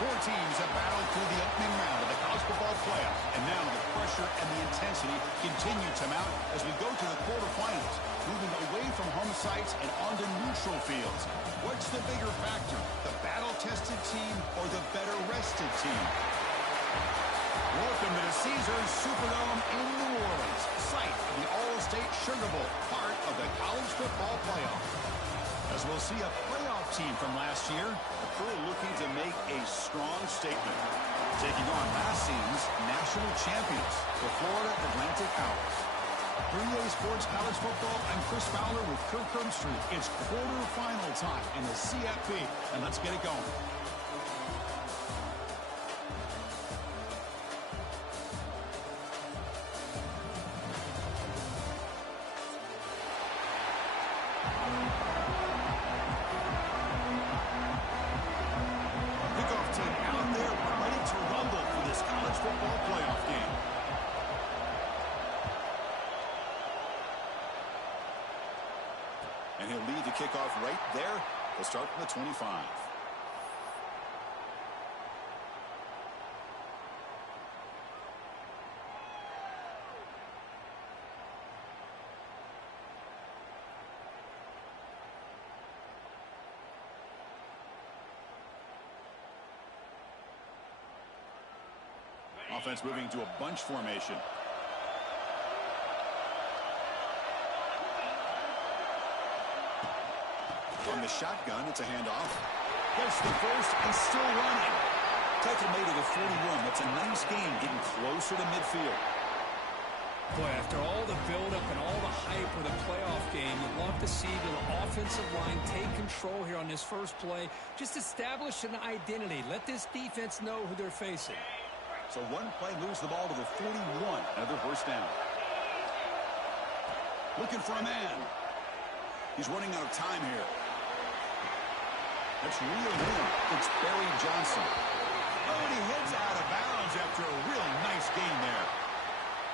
Four teams have battled through the opening round of the college football playoff, and now the pressure and the intensity continue to mount as we go to the quarterfinals, moving away from home sites and onto neutral fields. What's the bigger factor, the battle-tested team or the better-rested team? Welcome to the Caesars Superdome in New Orleans, site of the All-State Sugar Bowl, part of the college football playoff. As we'll see a playoff team from last year, the crew looking to make a strong statement. Taking on last season's national champions, the Florida Atlantic Owls. 3A Sports College Football, I'm Chris Fowler with Kirk Herbstreit. It's quarterfinal time in the CFB, and let's get it going. And he'll lead the kickoff right there. He'll start from the 25. Offense moving to a bunch formation. From the shotgun, it's a handoff. Gets the first and still running. Tackle made to the 41. That's a nice game, getting closer to midfield. Boy, after all the buildup and all the hype of the playoff game, you'd love to see the offensive line take control here on this first play. Just establish an identity. Let this defense know who they're facing. So one play moves the ball to the 41. Another first down. Looking for a man. He's running out of time here. That's real in. It's Barry Johnson. Oh, and he heads out of bounds after a really nice gain there.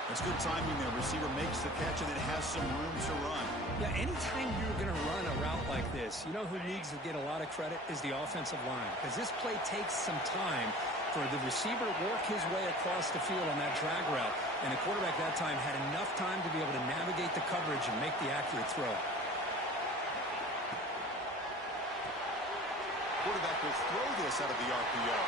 That's good timing there. Receiver makes the catch and it has some room to run. Yeah, anytime you're going to run a route like this, you know who needs to get a lot of credit is the offensive line. Because this play takes some time for the receiver to work his way across the field on that drag route. And the quarterback that time had enough time to be able to navigate the coverage and make the accurate throw. Quarterback will throw this out of the RPO.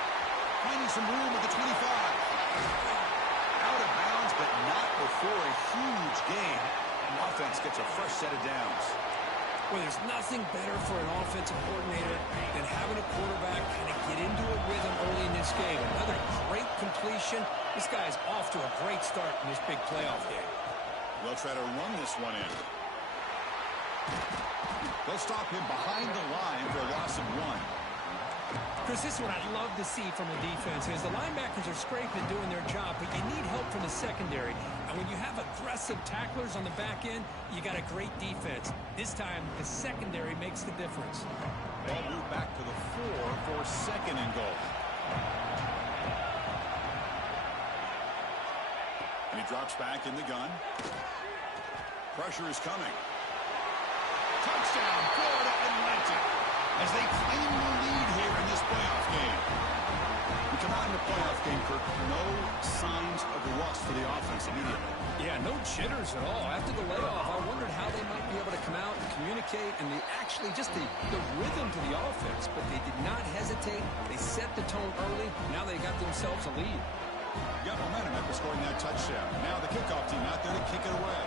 Finding some room at the 25. Out of bounds, but not before a huge gain. The offense gets a fresh set of downs. Well, there's nothing better for an offensive coordinator than having a quarterback kind of get into a rhythm early in this game. Another great completion. This guy is off to a great start in this big playoff game. They'll try to run this one in. They'll stop him behind the line for a loss of 1. Chris, this is what I'd love to see from a defense is the linebackers are scraping doing their job, but you need help from the secondary. And when you have aggressive tacklers on the back end, you got a great defense. This time, the secondary makes the difference. Ball moved back to the 4 for second and goal. And he drops back in the gun. Pressure is coming. Touchdown, Florida Atlantic, as they claim the lead here in this playoff game. We come out in the playoff game, Kirk, no signs of rust for the offense immediately. Yeah, no jitters at all. After the layoff, I wondered how they might be able to come out and communicate and just the rhythm to the offense, but they did not hesitate. They set the tone early. Now they got themselves a lead. Got momentum after scoring that touchdown. Now the kickoff team out there to kick it away.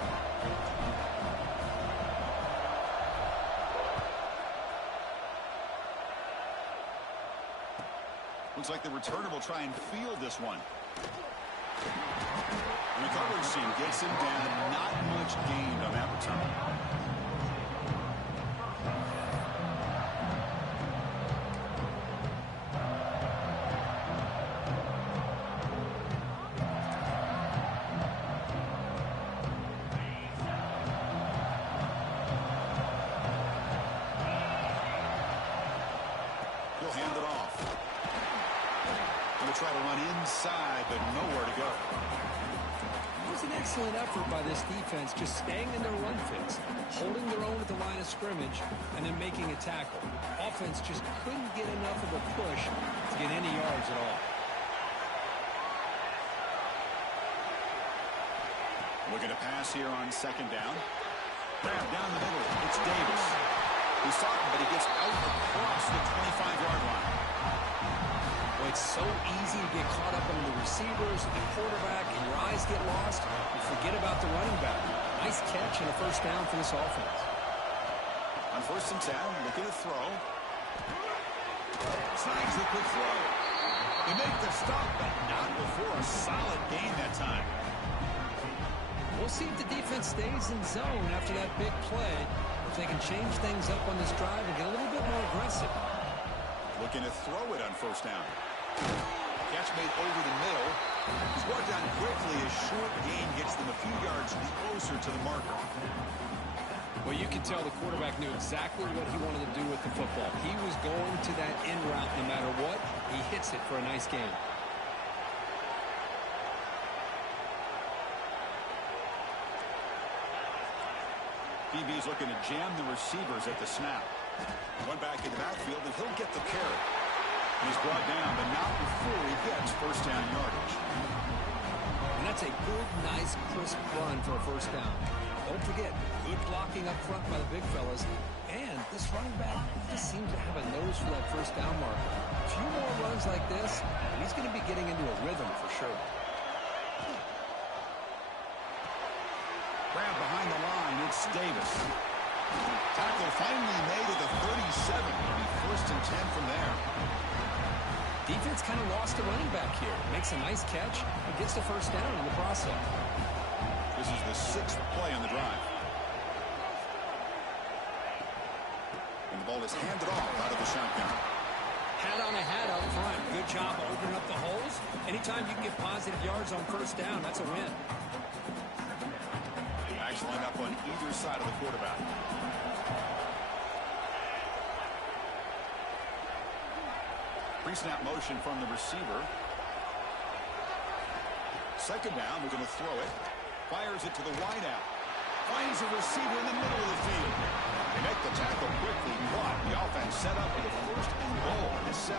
Looks like the returner will try and field this one. And the coverage team gets him down. Not much gained on that return. He'll hand it off. Try to run inside, but nowhere to go. was an excellent effort by this defense, just staying in their run fits, holding their own at the line of scrimmage, and then making a tackle. Offense just couldn't get enough of a push to get any yards at all. Looking to pass here on second down. Grab down the middle. It's Davis. He's talking, but he gets out across the 25-yard line. Well, it's so easy to get caught up on the receivers, the quarterback, and your eyes get lost. You forget about the running back. Nice catch and a first down for this offense. On 1st and 10, looking to throw. Snags the quick throw. They make the stop, but not before a solid gain that time. We'll see if the defense stays in zone after that big play, if they can change things up on this drive and get a little bit more aggressive. Looking to throw it on 1st down. Catch made over the middle. He's brought down quickly. A short gain gets them a few yards closer to the marker. Well, you can tell the quarterback knew exactly what he wanted to do with the football. He was going to that in route no matter what. He hits it for a nice gain. DB's looking to jam the receivers at the snap. One back in the backfield, and he'll get the carry. He's brought down, but not before he gets 1st down yardage. And that's a good, nice, crisp run for a 1st down. Don't forget, good blocking up front by the big fellas. And this running back just seems to have a nose for that 1st down marker. A few more runs like this, and he's going to be getting into a rhythm for sure. Grab behind the line, it's Davis. Tackle finally made at the 37. It'll be 1st and 10 from there. Defense kind of lost a running back here. Makes a nice catch and gets the 1st down in the process. This is the 6th play on the drive. And the ball is handed off out of the shotgun. Hat on a hat up front. Good job opening up the holes. Anytime you can get positive yards on 1st down, that's a win. Backs line up on either side of the quarterback. Pre-snap motion from the receiver. 2nd down, we're going to throw it. Fires it to the wideout. Finds a receiver in the middle of the field. They make the tackle quickly, but the offense set up with a 1st and goal at the 7.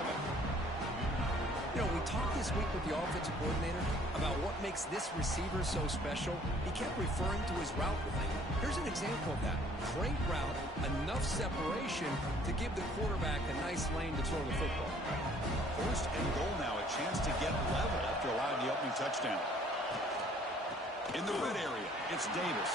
You know, we talked this week with the offensive coordinator about what makes this receiver so special. He kept referring to his route running. Here's an example of that. Great route, enough separation to give the quarterback a nice lane to throw the football. 1st and goal now, a chance to get level after allowing the opening touchdown. In the red area, it's Davis.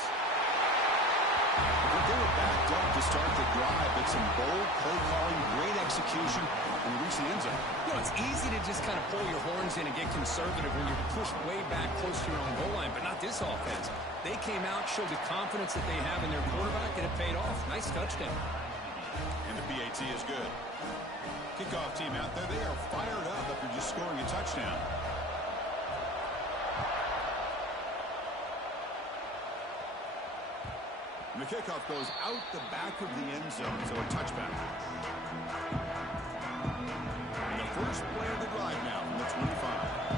But they were backed up to start the drive, but some bold play calling, great execution, and reach the end zone. You know, it's easy to just kind of pull your horns in and get conservative when you're pushed way back close to your own goal line, but not this offense. They came out, showed the confidence that they have in their quarterback, and it paid off. Nice touchdown. And the PAT is good. Kickoff team out there, they are fired up after just scoring a touchdown. And the kickoff goes out the back of the end zone, so a touchback. And the 1st play of the drive now from the 25.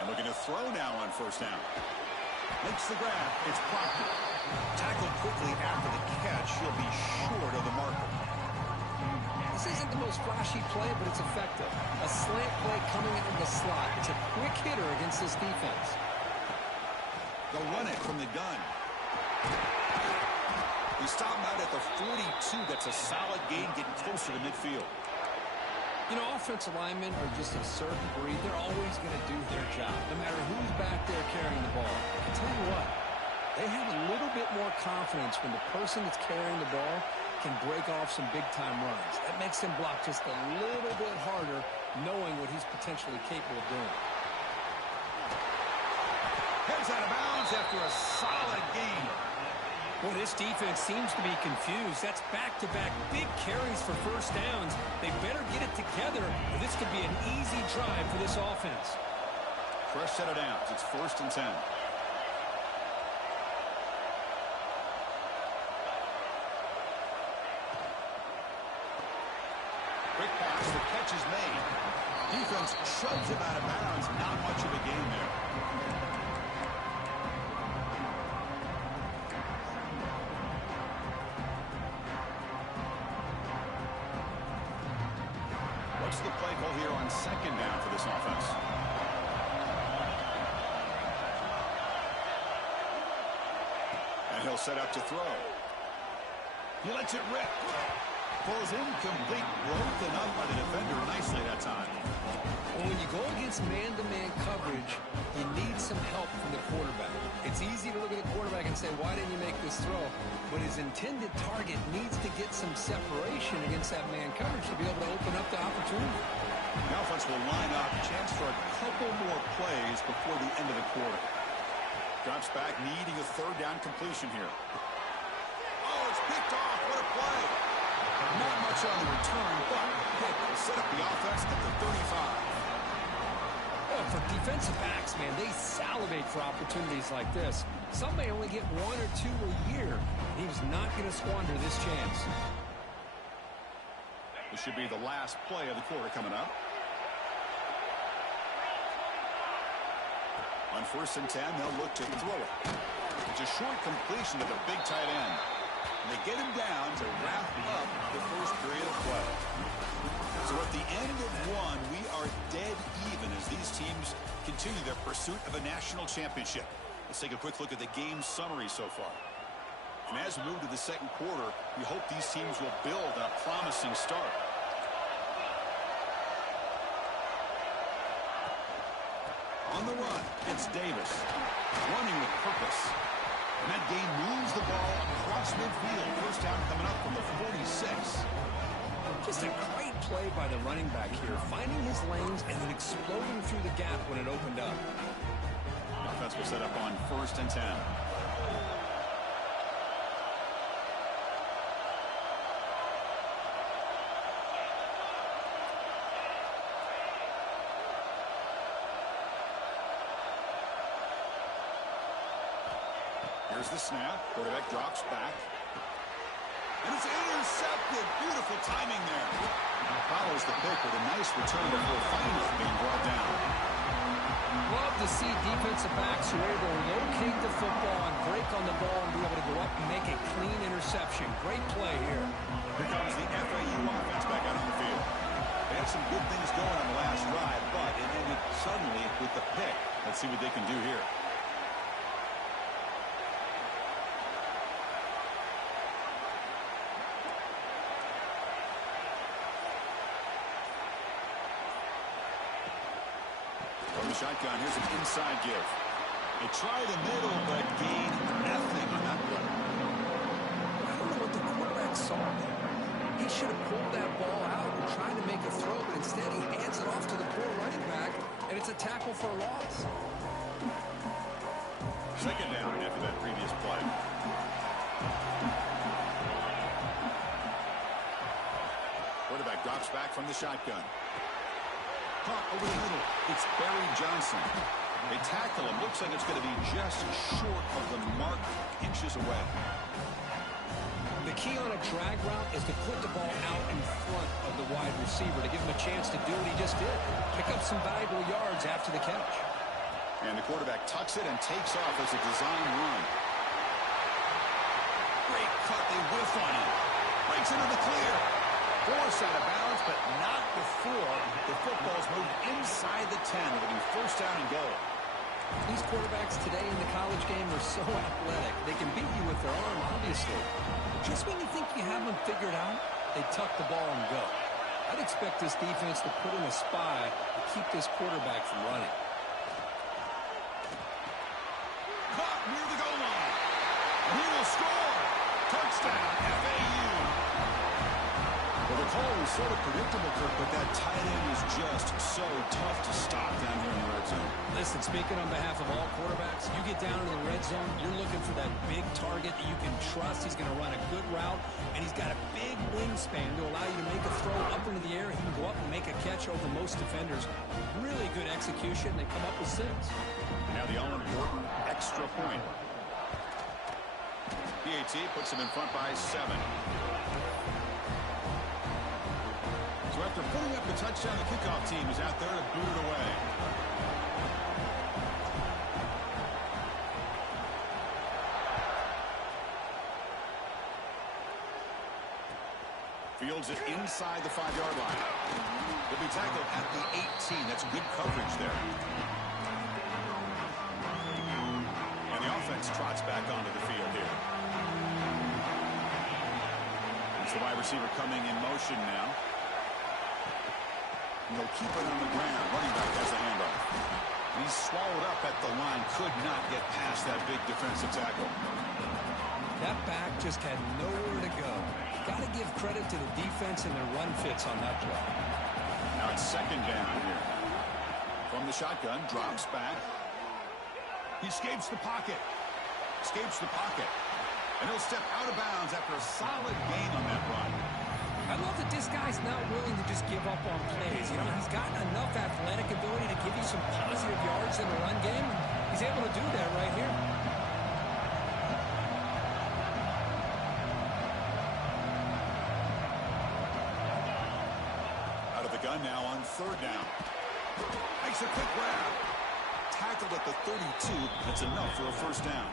And looking to throw now on 1st down. Makes the grab. It's Proctor. Tackled quickly after the catch. He'll be short of the marker. This isn't the most flashy play, but it's effective. A slant play coming out of the slot. It's a quick hitter against this defense. They'll run it from the gun. They stop him out at the 42. That's a solid gain, getting closer to midfield. You know, offensive linemen are just a certain breed. They're always going to do their job, no matter who's back there carrying the ball. I tell you what, they have a little bit more confidence when the person that's carrying the ball can break off some big-time runs. That makes him block just a little bit harder, knowing what he's potentially capable of doing. Heads out of bounds after a solid gain. Well, this defense seems to be confused. That's back-to-back big carries for 1st downs. They better get it together, or this could be an easy drive for this offense. fresh set of downs. It's 1st and 10. Quick pass. The catch is made. Defense shoves him out of bounds. Not much of a gain there. What's the play call here on 2nd down for this offense? And he'll set up to throw. He lets it rip. Falls incomplete. Broken up by the defender nicely that time. Well, when you go against man-to-man coverage, you need some help from the quarterback. It's easy to look at the quarterback and say, why didn't you make this throw? But his intended target needs to get some separation against that man coverage to be able to open up the opportunity. The offense will line up. Chance for a couple more plays before the end of the quarter. Drops back, needing a 3rd down completion here. Oh, it's picked off. What a play. Not much on the return, but pick will set up the offense at the 35. Oh, for defensive backs, man, they salivate for opportunities like this. Some may only get 1 or 2 a year. He was not going to squander this chance. This should be the last play of the quarter coming up. On 1st and 10, they'll look to throw it. It's a short completion to the big tight end. And they get him down to wrap up the first period of play. So at the end of 1, we are dead even as these teams continue their pursuit of a national championship. Let's take a quick look at the game summary so far. And as we move to the 2nd quarter, we hope these teams will build a promising start. On the run, it's Davis. Running with purpose. And that gain moves the ball across midfield. First down coming up from the 46. Just a great play by the running back here, finding his lanes and then exploding through the gap when it opened up. Offense will set up on 1st and 10. Here's the snap. Quarterback drops back. And it's intercepted. Beautiful timing there. Now follows the pick with a nice return before finally being brought down. Love to see defensive backs who are able to locate the football and break on the ball and be able to go up and make a clean interception. Great play here. Here comes the FAU offense back out on the field. They had some good things going on the last drive, but it ended suddenly with the pick. Let's see what they can do here. Shotgun. Here's an inside give. They try the middle, but gain nothing on that play. I don't know what the quarterback saw there. He should have pulled that ball out and tried to make a throw, but instead he hands it off to the poor running back, and it's a tackle for a loss. 2nd down after that previous play. Quarterback drops back from the shotgun. Caught over the middle. It's Barry Johnson. They tackle him. Looks like it's going to be just short of the mark, inches away. The key on a drag route is to put the ball out in front of the wide receiver to give him a chance to do what he just did. Pick up some valuable yards after the catch. And the quarterback tucks it and takes off as a design run. Great cut. They whiff on him. Breaks into the clear. Forced out of bounds, but not before the football's moved inside the 10. It'll be 1st down and goal. These quarterbacks today in the college game are so athletic. They can beat you with their arm, obviously. Just when you think you have them figured out, they tuck the ball and go. I'd expect this defense to put in a spy to keep this quarterback from running. Caught near the goal line. And he will score. Touchdown, FAU. Well, the call was sort of predictable, Kirk, but that tight end is just so tough to stop down here in the red zone. Listen, speaking on behalf of all quarterbacks, you get down to the red zone, you're looking for that big target that you can trust. He's going to run a good route, and he's got a big wingspan to allow you to make a throw up into the air. He can go up and make a catch over most defenders. Really good execution. They come up with 6. Now the all-important extra point. PAT puts him in front by 7. So after putting up the touchdown, the kickoff team is out there to boot it away. Fields it inside the 5-yard line. He'll be tackled at the 18. That's good coverage there. And the offense trots back onto the field here. It's the wide receiver coming in motion now. And they'll keep it on the ground. Running back has the handoff. And he's swallowed up at the line. Could not get past that big defensive tackle. That back just had nowhere to go. Got to give credit to the defense and their run fits on that play. Now it's 2nd down here. From the shotgun, drops back. He escapes the pocket. Escapes the pocket. And he'll step out of bounds after a solid gain on that run. I love that this guy's not willing to just give up on plays. You know, he's got enough athletic ability to give you some positive yards in the run game. He's able to do that right here. Out of the gun now on 3rd down. Makes a quick grab. Tackled at the 32. That's enough for a 1st down.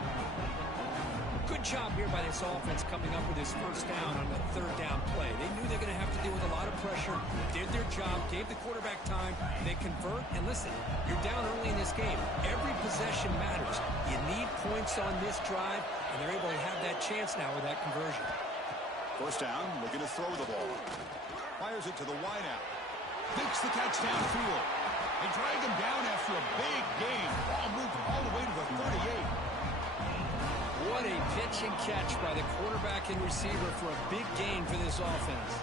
Good job here by this offense coming up with his 1st down on the 3rd down play. They knew they were going to have to deal with a lot of pressure, did their job, gave the quarterback time, they convert, and listen, you're down early in this game. Every possession matters. You need points on this drive, and they're able to have that chance now with that conversion. 1st down, looking to throw the ball. Fires it to the wideout. Makes the catch downfield. They drag him down after a big gain. Ball moved all the way to the 38. What a pitch and catch by the quarterback and receiver for a big gain for this offense.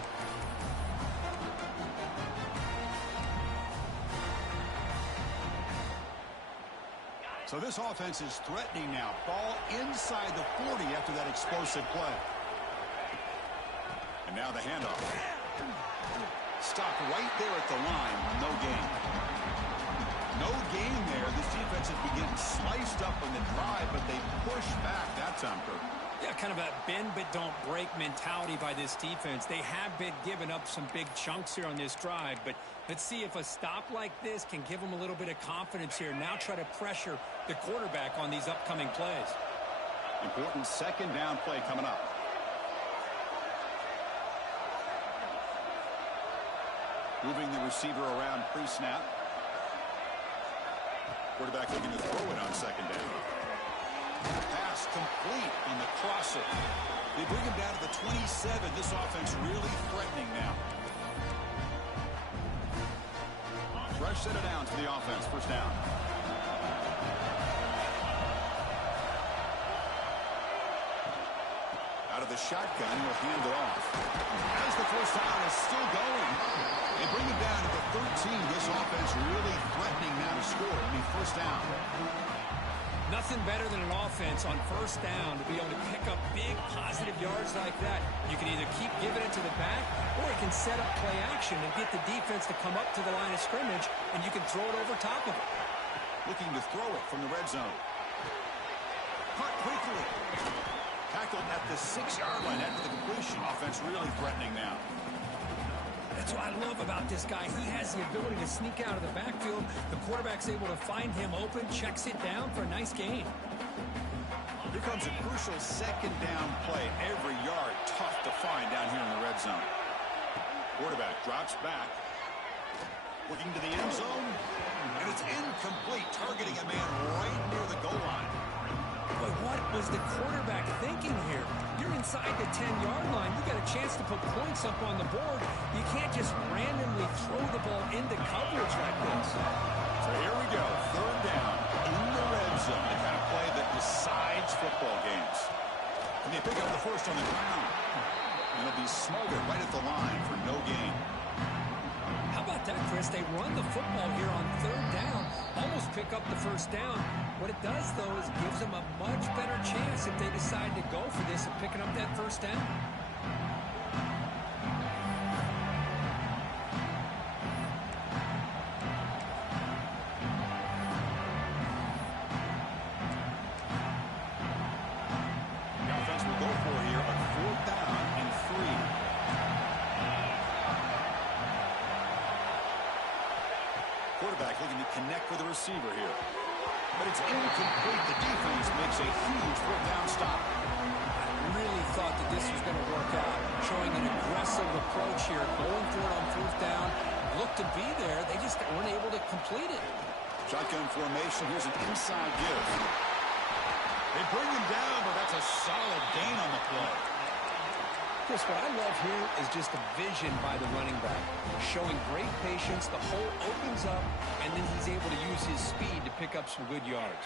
So this offense is threatening now. Ball inside the 40 after that explosive play. And now the handoff. Stopped right there at the line. No gain. No gain there. This defense has been getting sliced up on the drive, but they push back that time, Kirk. Yeah, kind of a bend but don't break mentality by this defense. They have been giving up some big chunks here on this drive, but let's see if a stop like this can give them a little bit of confidence here. Now try to pressure the quarterback on these upcoming plays. Important 2nd down play coming up. Moving the receiver around pre-snap. Quarterback looking to throw it on 2nd down. Pass complete on the crosser. They bring him down to the 27. This offense really threatening now. Fresh set of downs for the offense. 1st down. Out of the shotgun, he'll hand it off. As the 1st down is still going. They bring him down to the 13. This offense really threatening now to score. 1st down. Nothing better than an offense on 1st down to be able to pick up big positive yards like that. You can either keep giving it to the back, or you can set up play action and get the defense to come up to the line of scrimmage, and you can throw it over top of it. Looking to throw it from the red zone. Caught quickly. Tackled at the 6-yard line after the completion. Offense really threatening now. That's what I love about this guy. He has the ability to sneak out of the backfield. The quarterback's able to find him open, checks it down for a nice gain. Here comes a crucial 2nd down play. Every yard tough to find down here in the red zone. Quarterback drops back. Looking to the end zone. And it's incomplete. Targeting a man right near the goal line. Boy, what was the quarterback thinking here? You're inside the 10-yard line. You got a chance to put points up on the board. You can't just randomly throw the ball into coverage like this. So here we go. 3rd down in the red zone. The kind of play that decides football games. And they pick up the 1st on the ground. And it'll be smothered right at the line for no gain. How about that, Chris? They run the football here on third down, almost pick up the first down. What it does, though, is gives them a much better chance if they decide to go for this of picking up that first down. The offense will go for here on fourth down and 3. Quarterback looking to connect with the receiver here. But it's incomplete. The defense makes a huge fourth down stop. I really thought that this was going to work out, showing an aggressive approach here, going for it on fourth down. Looked to be there. They just weren't able to complete it. Shotgun formation. Here's an inside give. They bring him down, but that's a solid gain on the play. Chris, what I love here is just the vision by the running back, showing great patience. The hole opens up, and then he's able to use his speed to pick up some good yards.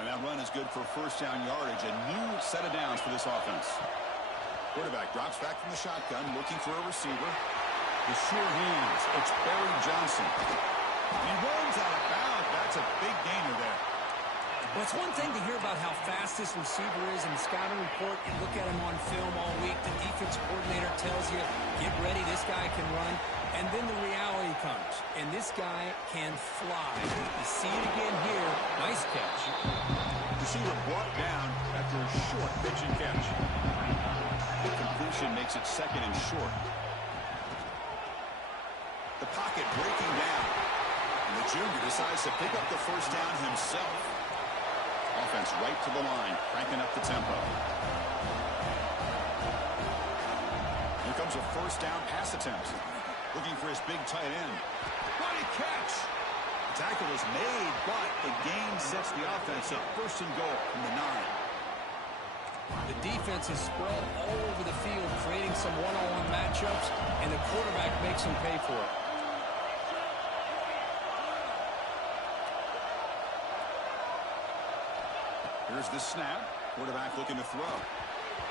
And that run is good for first down yardage. A new set of downs for this offense. Quarterback drops back from the shotgun, looking for a receiver. The sure hands. It's Barry Johnson. And he runs out of bounds. That's a big gainer there. Well, it's one thing to hear about how fast this receiver is in the scouting report. You look at him on film all week. The defense coordinator tells you, get ready, this guy can run. And then the reality comes, and this guy can fly. You see it again here. Nice catch. Receiver brought down after a short pitch and catch. The completion makes it second and short. The pocket breaking down. And the junior decides to pick up the first down himself. Offense right to the line, cranking up the tempo. Here comes a first down pass attempt. Looking for his big tight end. What a catch! The tackle is made, but the gain sets the offense up first and goal from the 9. The defense is spread all over the field, creating some one-on-one matchups, and the quarterback makes them pay for it. Here's the snap. Quarterback looking to throw.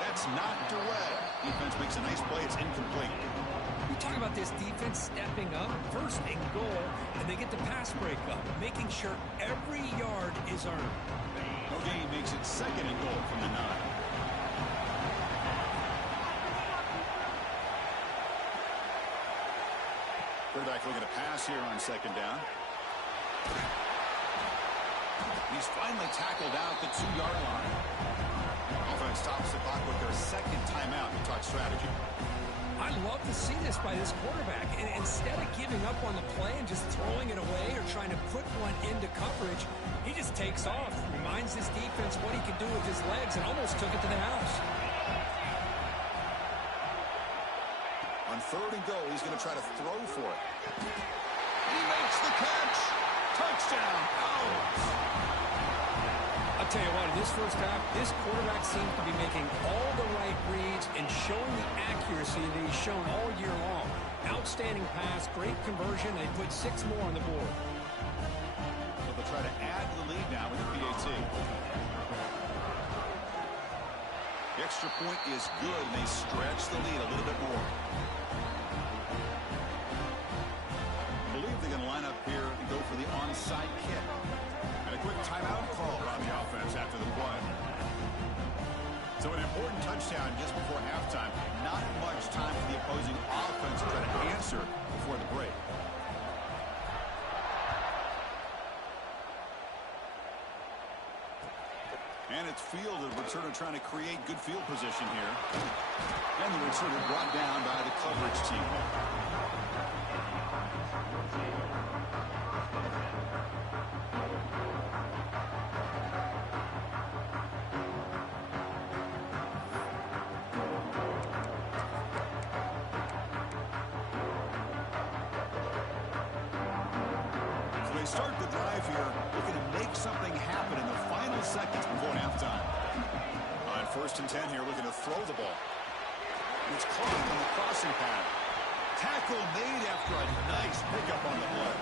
That's knocked away. Defense makes a nice play. It's incomplete. We talk about this defense stepping up, first and goal, and they get the pass break up, making sure every yard is earned. No gain makes it second and goal from the 9. Quarterback looking to pass here on second down. He's finally tackled out the 2-yard line. Offense stops the clock with their second timeout to talk strategy. I love to see this by this quarterback. And instead of giving up on the play and just throwing it away or trying to put one into coverage, he just takes off, reminds his defense what he can do with his legs, and almost took it to the house. On third and goal, he's going to try to throw for it. He makes the catch. Touchdown, Owls. I'll tell you what, in this first half, this quarterback seems to be making all the right reads and showing the accuracy that he's shown all year long. Outstanding pass, great conversion. They put 6 more on the board. So they'll try to add to the lead now with the PAT. The extra point is good, and they stretch the lead a little bit more. I believe they're going to line up here and go for the onside kick. And a quick timeout call on the offense after the play. So an important touchdown just before halftime. Not much time for the opposing offense to try to answer before the break. And it's field, the returner trying to create good field position here. And the returner brought down by the coverage team. Start the drive here, looking to make something happen in the final seconds before halftime. On first and 10 here, looking to throw the ball. It's caught on the crossing path. Tackle made after a nice pickup on the play.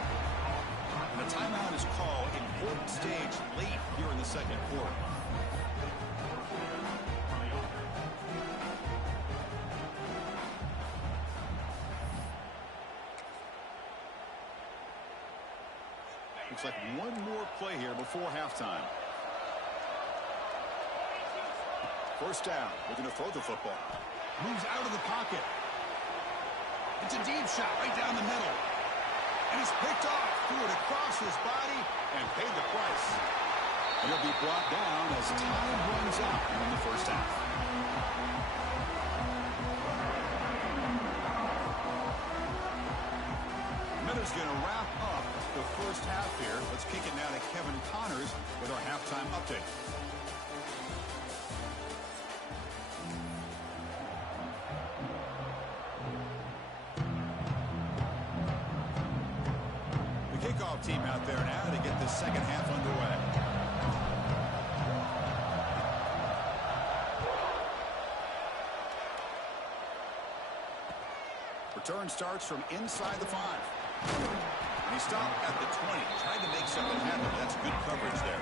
And the timeout is called. Important stage late here in the second quarter. Looks like one more play here before halftime. First down. Looking to throw the football. Moves out of the pocket. It's a deep shot right down the middle. And he's picked off. Threw it across his body and paid the price. And he'll be brought down as time runs out in the first half. Miller's going to wrap up the first half here. Let's kick it now to Kevin Connors with our halftime update. The kickoff team out there now to get the second half underway. Return starts from inside the 5. And he stopped at the 20. Tried to make something happen. That's good coverage there.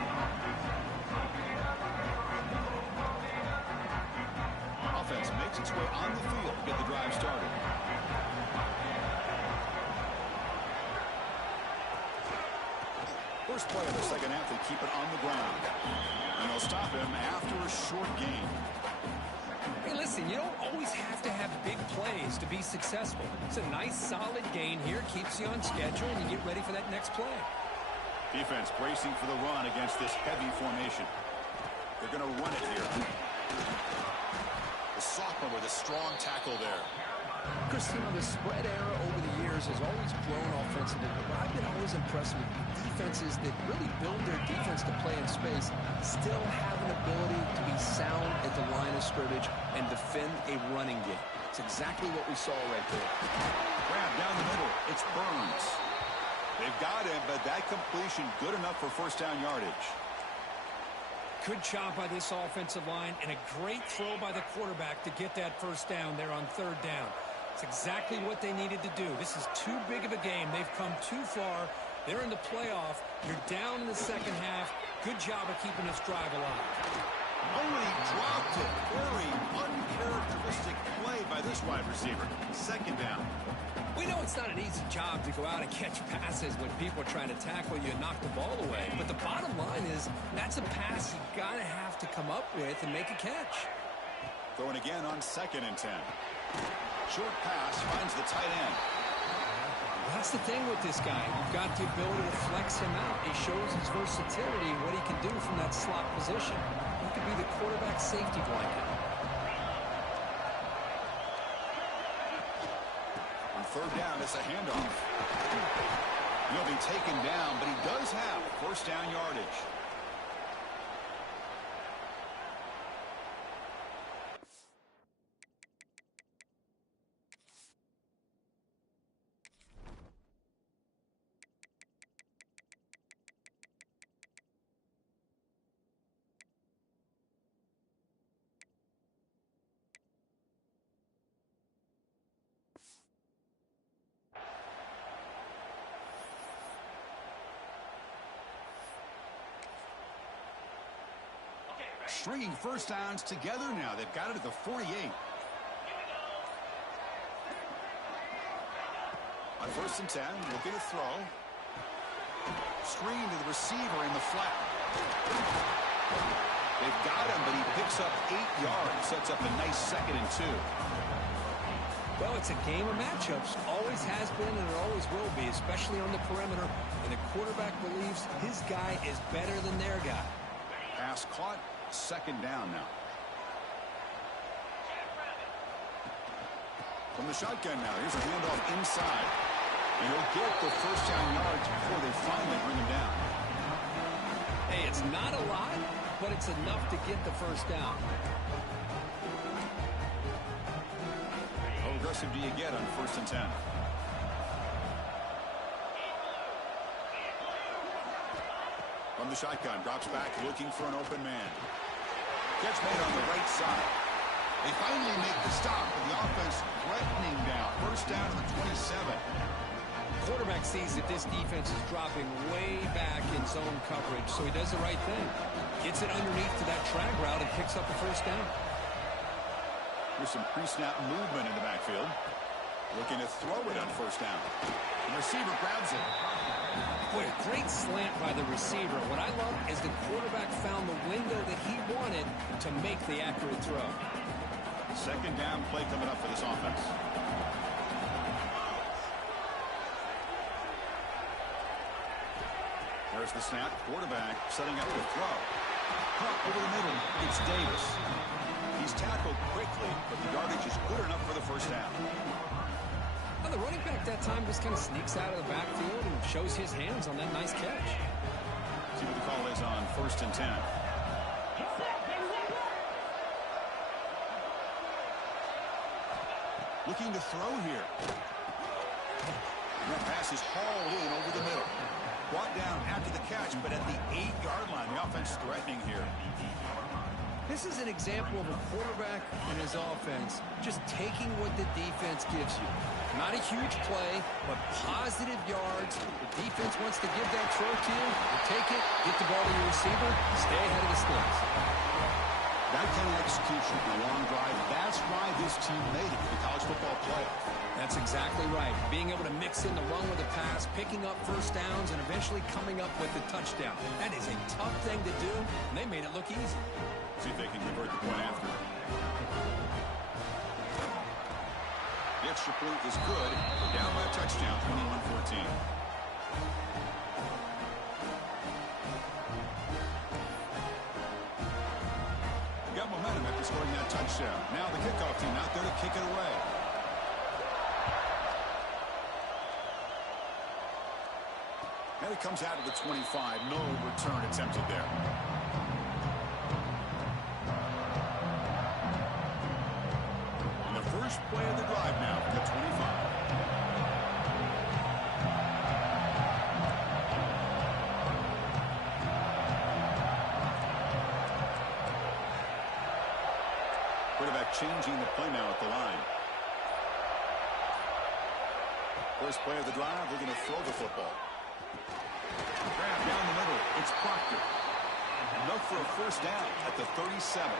Offense makes its way on the field to get the drive started. First play of the second half, they keep it on the ground. And they'll stop him after a short gain. Hey, listen, you don't always have to have big plays to be successful. It's a nice, solid gain here. Keeps you on schedule, and you get ready for that next play. Defense bracing for the run against this heavy formation. They're going to run it here. The sophomore with a strong tackle there. Chris, you know, the spread era over the years has always grown offensively, but I've been always impressed with defenses that really build their defense to play in space, still have an ability to be sound at the line of scrimmage and defend a running game. It's exactly what we saw right there. Grab down the middle. It's Burns. They've got him, but that completion good enough for first down yardage. Good job by this offensive line, and a great throw by the quarterback to get that first down there on third down. It's exactly what they needed to do. This is too big of a game. They've come too far. They're in the playoff. You're down in the second half. Good job of keeping this drive alive. Only dropped it. Very uncharacteristic play by this wide receiver. Second down. We know it's not an easy job to go out and catch passes when people are trying to tackle you and knock the ball away. But the bottom line is that's a pass you got to have to come up with and make a catch. Throwing again on 2nd and 10. Short pass finds the tight end. That's the thing with this guy. You've got the ability to flex him out. He shows his versatility and what he can do from that slot position. He could be the quarterback safety blanket. On third down, it's a handoff. He'll be taken down, but he does have first down yardage. Stringing first downs together now. They've got it at the 48. On 1st and 10, looking to throw. Screen to the receiver in the flat. They've got him, but he picks up 8 yards. Sets up a nice 2nd and 2. Well, it's a game of matchups. Always has been and it always will be, especially on the perimeter. And the quarterback believes his guy is better than their guy. Pass caught. 2nd down now. From the shotgun now. Here's a handoff inside. And he'll get the first down yards before they finally bring him down. Hey, it's not a lot, but it's enough to get the first down. How aggressive do you get on 1st and 10? From the shotgun, drops back, looking for an open man. Catch made on the right side. They finally make the stop, but the offense threatening down. First down to the 27. Quarterback sees that this defense is dropping way back in zone coverage, so he does the right thing. Gets it underneath to that drag route and picks up the first down. There's some pre-snap movement in the backfield. Looking to throw it on first down. The receiver grabs it. Boy, a great slant by the receiver. What I love is the quarterback found the window that he wanted to make the accurate throw. Second down play coming up for this offense. There's the snap. Quarterback setting up the throw. Caught over the middle. It's Davis. He's tackled quickly, but the yardage is good enough for the first down. Well, the running back that time just kind of sneaks out of the backfield and shows his hands on that nice catch. See what the call is on 1st and 10. Looking to throw here. That pass is hauled in over the middle. Brought down after the catch, but at the 8-yard line. The offense threatening here. This is an example of a quarterback and his offense just taking what the defense gives you. Not a huge play, but positive yards. The defense wants to give that throw to you. You take it, get the ball to your receiver, stay ahead of the sticks. That kind of execution, a long drive, that's why this team made it to the college football playoff. That's exactly right. Being able to mix in the run with the pass, picking up first downs, and eventually coming up with the touchdown. That is a tough thing to do, and they made it look easy. See if they can convert the point after. The extra point is good. We're down by a touchdown, 21-14. Got momentum after scoring that touchdown. Now the kickoff team out there to kick it away. And it comes out of the 25. No return attempted there. And the first play of the drive now from the 25. Quarterback changing the play now at the line. First play of the drive, they're going to throw the football. Grab down the middle. It's Proctor. Enough for a first down at the 37.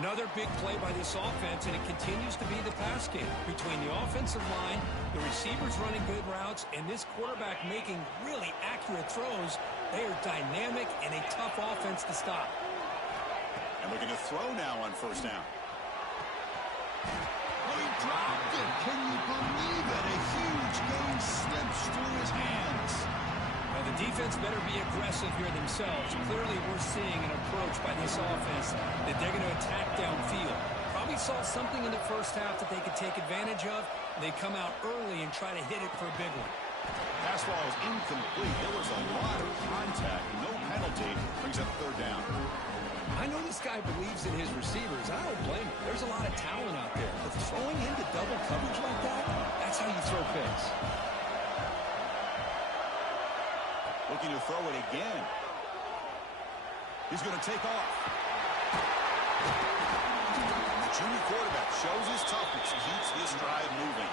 Another big play by this offense, and it continues to be the pass game. Between the offensive line, the receivers running good routes, and this quarterback making really accurate throws, they are dynamic and a tough offense to stop. And we're going to throw now on first down. Oh, he dropped it. Can you believe it? A huge gain slips through his hands. Well, the defense better be aggressive here themselves. Clearly, we're seeing an approach by this offense that they're going to attack downfield. Probably saw something in the first half that they could take advantage of. They come out early and try to hit it for a big one. Pass ball is incomplete. There was a lot of contact. No penalty. Brings up third down. I know this guy believes in his receivers. I don't blame him. There's a lot of talent out there. But throwing into double coverage like that, that's how you throw picks. Looking to throw it again. He's going to take off. The junior quarterback shows his toughness, keeps this drive moving.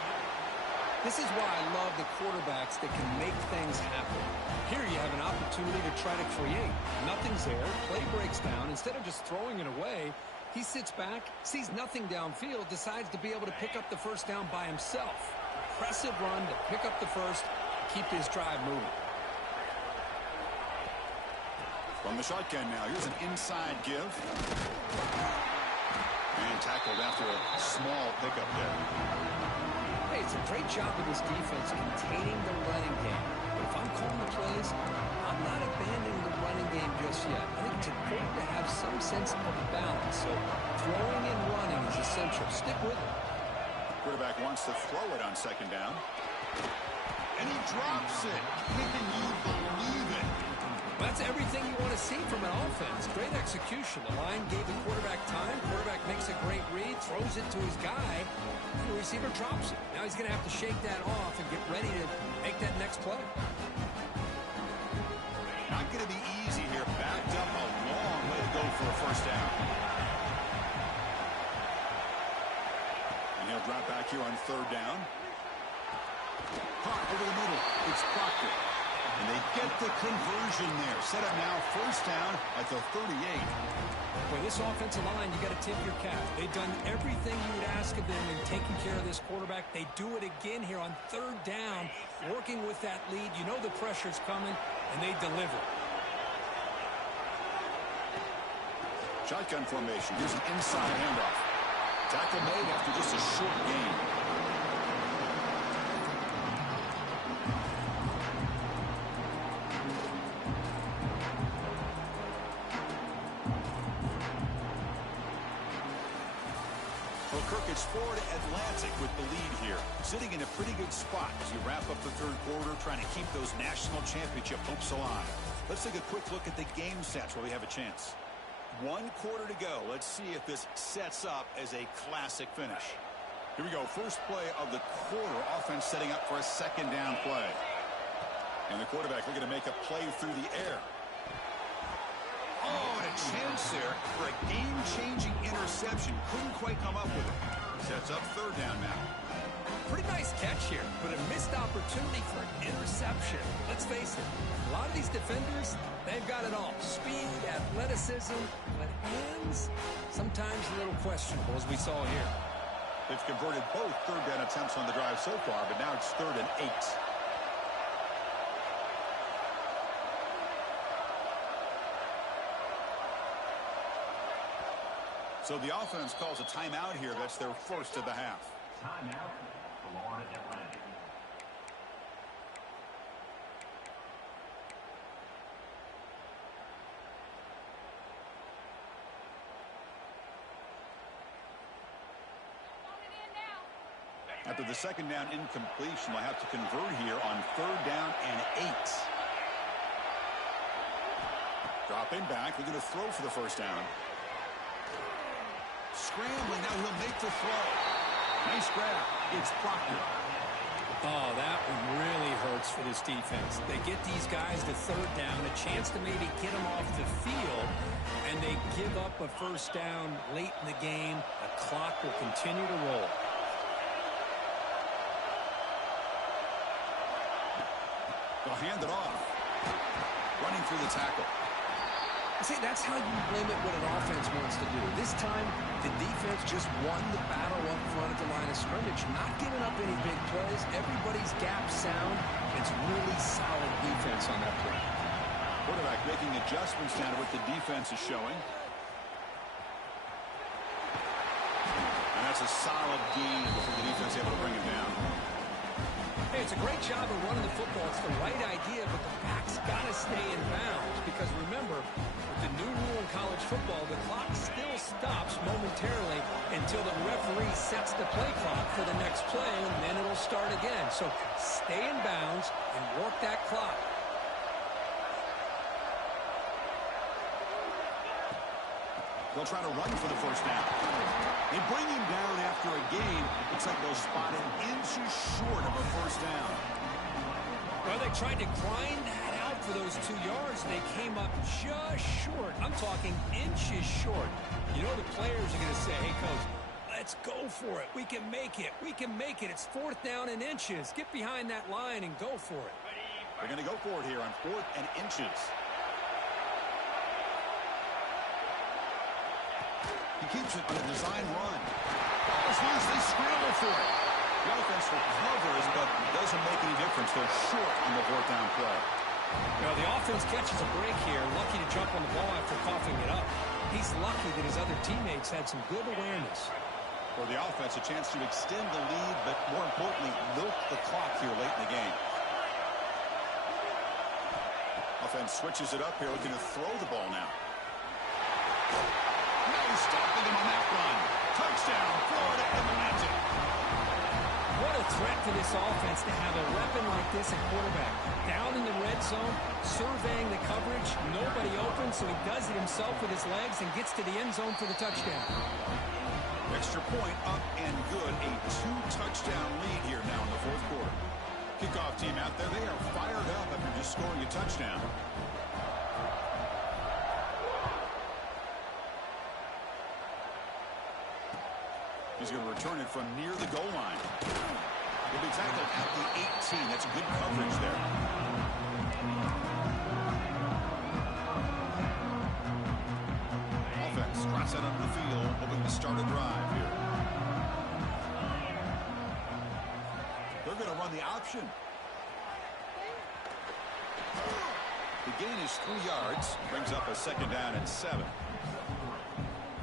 This is why I love the quarterbacks that can make things happen. Here you have an opportunity to try to create. Nothing's there. Play breaks down. Instead of just throwing it away, he sits back, sees nothing downfield, decides to be able to pick up the first down by himself. Impressive run to pick up the first, keep his drive moving. From the shotgun now, here's an inside give. And tackled after a small pickup there. Hey, it's a great job of this defense containing the running game. But if I'm calling the plays, I'm not abandoning the running game just yet. I think it's important to have some sense of balance. So throwing and running is essential. Stick with it. Quarterback wants to throw it on second down. And he drops it. Can you believe it? That's everything you want to see from an offense. Great execution. The line gave the quarterback time. Quarterback makes a great read, throws it to his guy, and the receiver drops it. Now he's going to have to shake that off and get ready to make that next play. Not going to be easy here. Backed up a long way to go for a first down. And he'll drop back here on third down. Caught over the middle. It's Proctor. And they get the conversion there. Set up now, first down at the 38. Boy, this offensive line, you got to tip your cap. They've done everything you would ask of them in taking care of this quarterback. They do it again here on third down, working with that lead. You know the pressure's coming, and they deliver. Shotgun formation. Here's an inside handoff. Tackle made after just a short gain. Well, Kirk, it's Florida Atlantic with the lead here. Sitting in a pretty good spot as you wrap up the third quarter, trying to keep those national championship hopes alive. Let's take a quick look at the game stats while we have a chance. 1 quarter to go. Let's see if this sets up as a classic finish. Here we go. First play of the quarter. Offense setting up for a second down play. And the quarterback looking to make a play through the air. Oh, and a chance there for a game-changing interception. Couldn't quite come up with it. Sets up third down now. Pretty nice catch here, but a missed opportunity for an interception. Let's face it, a lot of these defenders, they've got it all. Speed, athleticism, but hands, sometimes a little questionable, as we saw here. They've converted both third down attempts on the drive so far, but now it's 3rd and 8. So the offense calls a timeout here. That's their first of the half. Timeout, Florida Atlantic. After the second down incompletion, they'll have to convert here on 3rd down and 8. Dropping back, looking to throw for the first down. Scrambling, now he'll make the throw. Nice grab. It's Proctor. Oh, that one really hurts for this defense. They get these guys to 3rd down, a chance to maybe get them off the field, and they give up a first down late in the game. The clock will continue to roll. They'll hand it off. Running through the tackle. See, that's how you limit what an offense wants to do. This time, the defense just won the battle up front at the line of scrimmage, not giving up any big plays. Everybody's gap sound. It's really solid defense on that play. Quarterback making adjustments down to what the defense is showing. And that's a solid gain before the defense is able to bring him down. Hey, it's a great job of running the football. It's the right idea, but the back's got to stay in bounds. Because remember, with the new rule in college football, the clock still stops momentarily until the referee sets the play clock for the next play, and then it'll start again. So stay in bounds and work that clock. They'll try to run for the first down. They bring him down after a gain. Looks like they'll spot him inches short of a first down. Well, they tried to grind that out for those 2 yards. They came up just short. I'm talking inches short. You know the players are going to say, hey, Coach, let's go for it. We can make it. We can make it. It's 4th down and inches. Get behind that line and go for it. They're going to go for it here on 4th and inches. He keeps it on a design run. Ball's loose. They scramble for it. The offense recovers, but doesn't make any difference. They're short on the 4th down play. Well, the offense catches a break here. Lucky to jump on the ball after coughing it up. He's lucky that his other teammates had some good awareness. For the offense, a chance to extend the lead, but more importantly, milk the clock here late in the game. Offense switches it up here, looking to throw the ball now. Stopping him on that run. Touchdown, Florida Atlantic. What a threat to this offense to have a weapon like this at quarterback. Down in the red zone, surveying the coverage, nobody open, so he does it himself with his legs and gets to the end zone for the touchdown. Extra point up and good. A 2-touchdown lead here now in the 4th quarter. Kickoff team out there, they are fired up after just scoring a touchdown. He's going to return it from near the goal line. He'll be tackled at the 18. That's good coverage there. set up the field, hoping to start a drive here. They're going to run the option. The gain is 3 yards. Brings up a 2nd down and 7.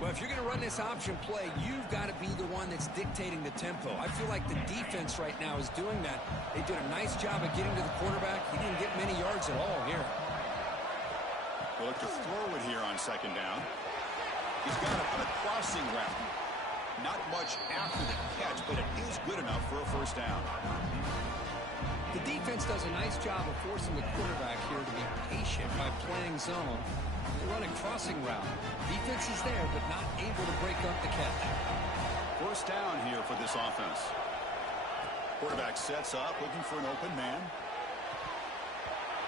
Well, if you're going to run this option play, you've got to be the one that's dictating the tempo. I feel like the defense right now is doing that. They did a nice job of getting to the quarterback. He didn't get many yards at all here. They look to throw it here on 2nd down. He's got it on a crossing route. Not much after the catch, but it is good enough for a 1st down. The defense does a nice job of forcing the quarterback here to be patient by playing zone. They run a crossing route. Defense is there, but not able to break up the catch. 1st down here for this offense. Quarterback sets up, looking for an open man.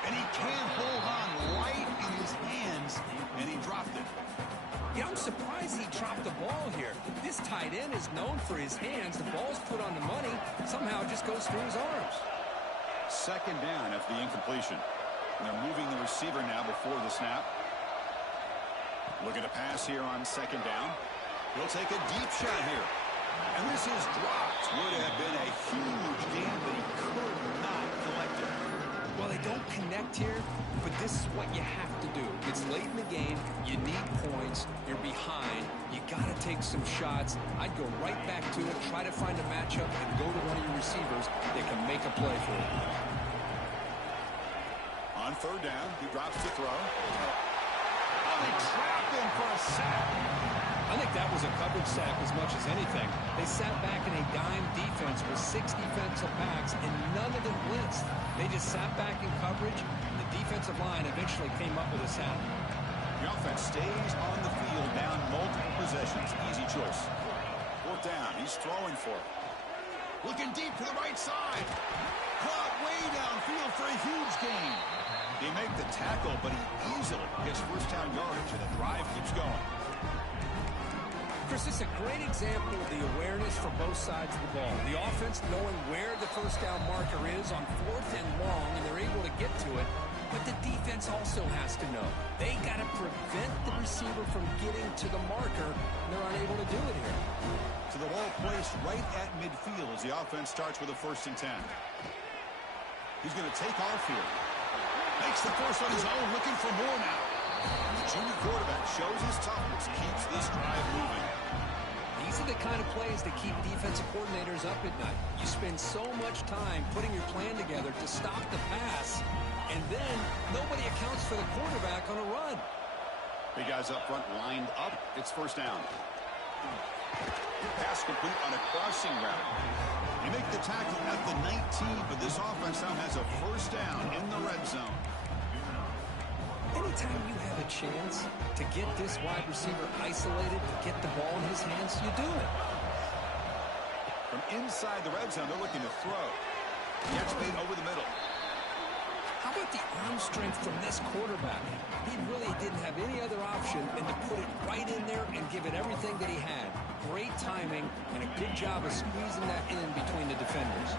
And he can't hold on right in his hands, and he dropped it. Yeah, I'm surprised he dropped the ball here. This tight end is known for his hands. The ball's put on the money. Somehow it just goes through his arms. 2nd down after the incompletion. And they're moving the receiver now before the snap. Looking to pass here on 2nd down. He'll take a deep shot here. And this is dropped. Would have been a huge gain, but he could not collect it. Well, they don't connect here, but this is what you have to do. It's late in the game. You need points. You're behind. You got to take some shots. I'd go right back to it, try to find a matchup, and go to one of your receivers that can make a play for you. On 3rd down, he drops to throw. Oh, they trap him for a sack. I think that was a coverage sack as much as anything. They sat back in a dime defense with 6 defensive backs, and none of them blitzed. They just sat back in coverage, and the defensive line eventually came up with a sack. The offense stays on the field, down multiple possessions. Easy choice. 4th down. He's throwing for it. Looking deep to the right side. Caught way downfield for a huge gain. They make the tackle, but he easily gets 1st down yardage, and the drive keeps going. Chris, this is a great example of the awareness for both sides of the ball. The offense knowing where the 1st down marker is on 4th and long, and they're able to get to it. But the defense also has to know. They got to prevent the receiver from getting to the marker, and they're unable to do it here. So the ball placed right at midfield as the offense starts with a 1st and 10. He's going to take off here. Makes the first on his own, looking for more now. The junior quarterback shows his toughness, keeps this drive moving. These are the kind of plays that keep defensive coordinators up at night. You spend so much time putting your plan together to stop the pass, and then nobody accounts for the quarterback on a run. Big guys up front lined up. It's 1st down. Pass complete on a crossing route. They make the tackle at the 19, but this offense now has a 1st down in the red zone. Anytime you have a chance to get this wide receiver isolated, to get the ball in his hands, you do it. From inside the red zone, they're looking to throw. Catch made over the middle. How about the arm strength from this quarterback? He really didn't have any other option than to put it right in there and give it everything that he had. Great timing and a good job of squeezing that in between the defenders.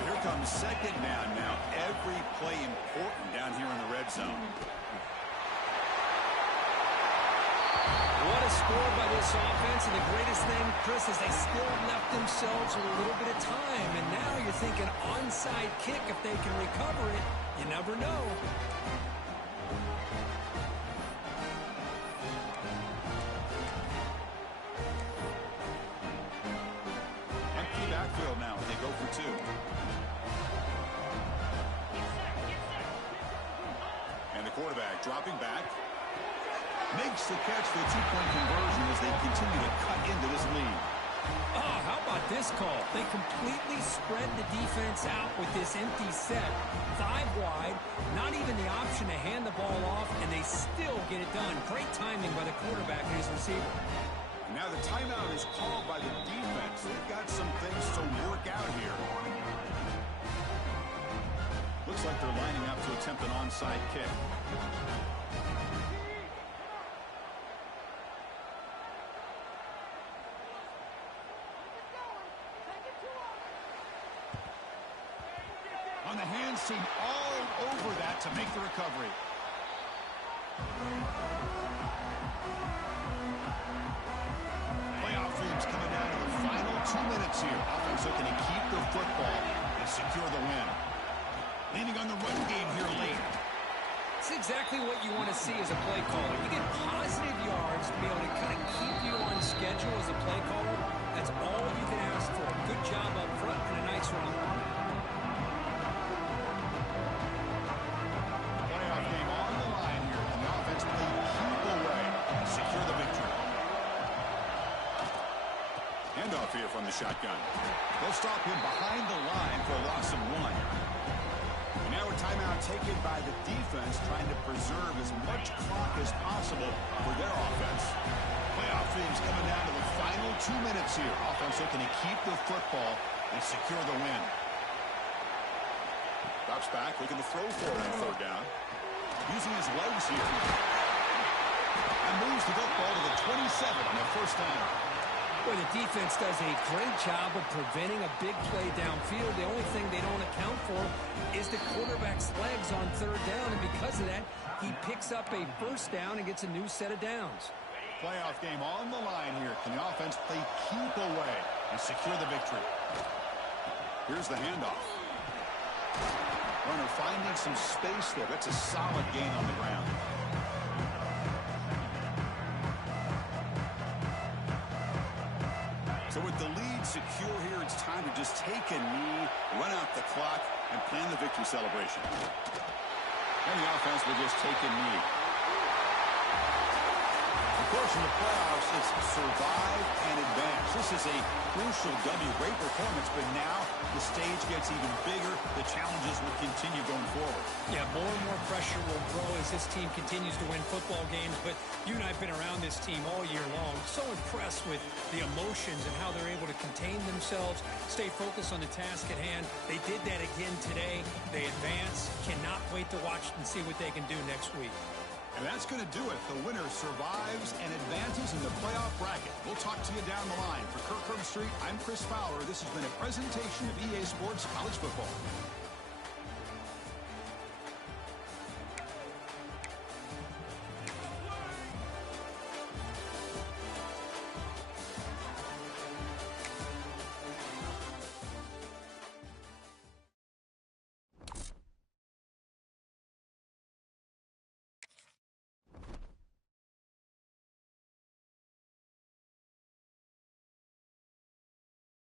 So here comes 2nd down now. Every play important down here in the red zone. What a score by this offense, and the greatest thing, Chris, is they still left themselves with a little bit of time, and now you're thinking onside kick if they can recover it. You never know. Empty backfield now. They go for 2. And the quarterback dropping back. Makes the catch for the 2-point conversion as they continue to cut into this lead. Oh, how about this call? They completely spread the defense out with this empty set. 5 wide, not even the option to hand the ball off, and they still get it done. Great timing by the quarterback and his receiver. Now the timeout is called by the defense. They've got some things to work out here. Looks like they're lining up to attempt an onside kick. On the hands team all over that to make the recovery. offense looking to keep the football and secure the win. Leaning on the run game here late. It's exactly what you want to see as a play caller. You get positive yards to be able to kind of keep you on schedule as a play caller. That's all you can ask for. Good job up front and a nice run. Playoff game on the line here. And the offense played keep away and secure the victory. Handoff here from the shotgun. They'll stop him behind the line for a loss of 1. And now a timeout taken by the defense, trying to preserve as much clock as possible for their offense. Playoff themes coming down to the final 2 minutes here. Offense looking to keep the football and secure the win. Drops back, looking to throw for it on third down. Using his legs here. And moves the football to the 27 on the first down. Boy, the defense does a great job of preventing a big play downfield. The only thing they don't account for is the quarterback's legs on third down, and because of that, he picks up a first down and gets a new set of downs. Playoff game on the line here. Can the offense play keep away and secure the victory? Here's the handoff. Runner finding some space there. That's a solid gain on the ground. So with the lead secure here, it's time to just take a knee, run out the clock, and plan the victory celebration. And the offense will just take a knee. Of course, in the playoffs, it's survive and advance. This is a crucial W. Great performance, but now the stage gets even bigger. The challenges will continue going forward. Yeah, more and more pressure will grow as this team continues to win football games, but you and I have been around this team all year long. So impressed with the emotions and how they're able to contain themselves, stay focused on the task at hand. They did that again today. They advance. Cannot wait to watch and see what they can do next week. And that's going to do it. The winner survives and advances in the playoff bracket. We'll talk to you down the line. For Kirk Herbstreit, I'm Chris Fowler. This has been a presentation of EA Sports College Football.